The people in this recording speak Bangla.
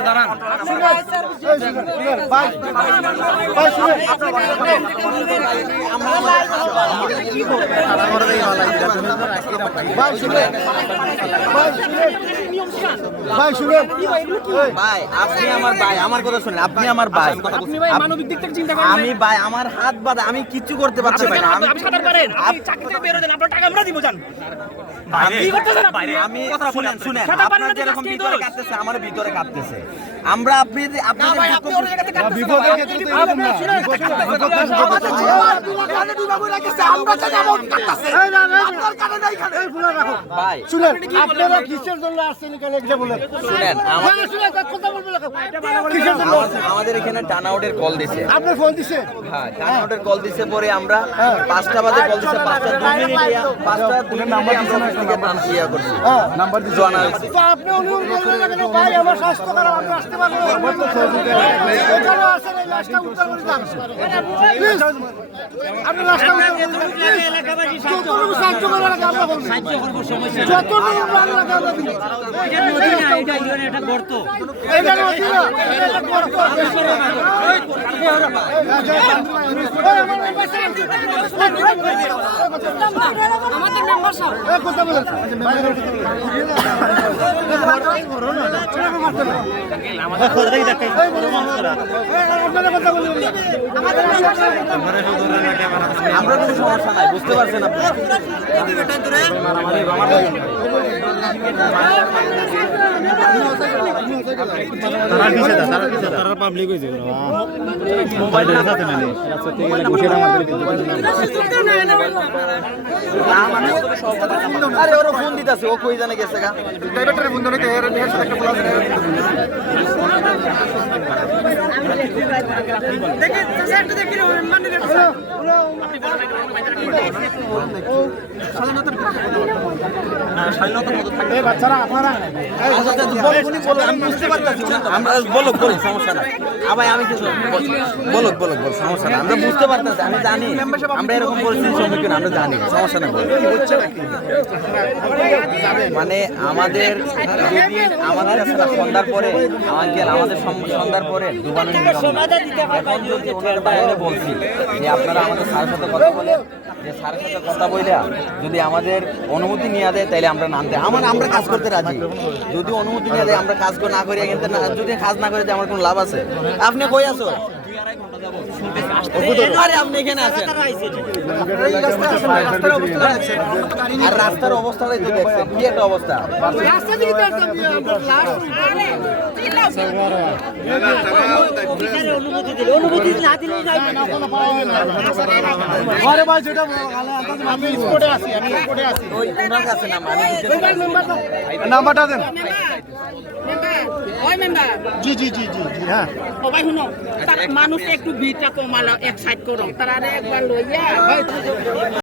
আছে দাঁড়ান। ভাই আপনি আমার ভাই, আমার কথা শুনেন, আপনি আমার ভাই, আপনি ভাই মানবিক দিক থেকে চিন্তা করেন। আমি ভাই আমার হাত বাঁধা, আমি কিচ্ছু করতে পারছি ভাই না। আপনি সাঁতার পারেন, আপনি চাকরি থেকে বের হয়ে যান, আপনার টাকা আমরা দিব জান। কি করতেছেন আপনি? আমি শুনেন শুনেন, সাঁতার পারেন আপনার না, যেরকম আজকেই ভিতরে দোষ। কাঁপতেছে, আমার ভিতরে কাঁপতেছে। আমরা আপনি আপনি ওর জায়গাতে কাটতেছেন। বিপদের ক্ষেত্রে তো এরকম না। ভাই শুনেন, আপনারা কিসের জন্য আসছেন এখানে এটা বলেন। শুনেন, কিসের জন্য? আমাদের এখানে টার্নআউটের কল দিছে। আপনার ফোন দিছে? হ্যাঁ, টার্নআউটের কল দিছে পরে আমরা 5টা বাজে কল দিছে, 5টা 2 মিনিটে 5টা 2 মিনিটে আমরা অফিস থেকে ট্রান্সফার করছি। নাম্বার দিয়ে জানা হয়েছে। তো আপনি অনুরোধ করবেন না কেন? ভাই আমার স্বাস্থ্য খারাপ, আমি আসতে পারবো না। এখানে আসেন, এই লাশটা উদ্ধার করে যান। Please, আপনি লাশটা উদ্ধার করে যান, please। যতটুকু সাহায্য করা লাগে আমরা বলবো। যতটুকু ভালো লাগে আমরা দিব। এটা নদী না, এটা গর্ত। আমাদের মেম্বার সব কথা বলেন। আমরা কোনো সমস্যা নাই, বুঝতে পারছেন আপনি? আরে ওরা ফোন দিতেছে, ও কই জানে গেছে গা। বাচ্চারা আপনারা আমি বুঝতে পারতেছি, আমরা বলো সমস্যা নাই। আবার আমি কিছু বলো সমস্যা নাই, আমরা বুঝতে পারতেছি, আমি জানি আমরা এরকম পরিস্থিতির সম্মুখীন, আমরা জানি, সমস্যা নাই। মানে আমাদের যদি আমাদের কাছে সন্ধ্যার পরে আমাদের সন্ধ্যার পরে ডুবানো এখন যদি ওনার বাইরে বলছি যে আপনারা আমাদের স্যারের সাথে কথা বলে, যে স্যারের সাথে কথা বলে যদি আমাদের অনুমতি নিয়ে দেয় তাহলে আমরা নামতে আমরা কাজ করতে রাজি। যদি অনুমতি নিয়ে দেয় আমরা কাজ না করি, কিন্তু যদি কাজ না করে যে আমার কোনো লাভ আছে? আপনি কই আছো? আরে আপনি এখানে আছেন, আর রাস্তার অবস্থাটাই তো দেখছেন, কি একটা অবস্থা। ঘরে ভাই যেটা আমি স্পটে আছি, ওই ওনার কাছে নাম আমি নাম্বারটা দেন। ওই মেম্বার জি জি জি জি জি হ্যাঁ। ও ভাই শুনো, তার মানুষ একটু ভিড়টা কমালো, এক সাইড করো, তারা একবার লইয়া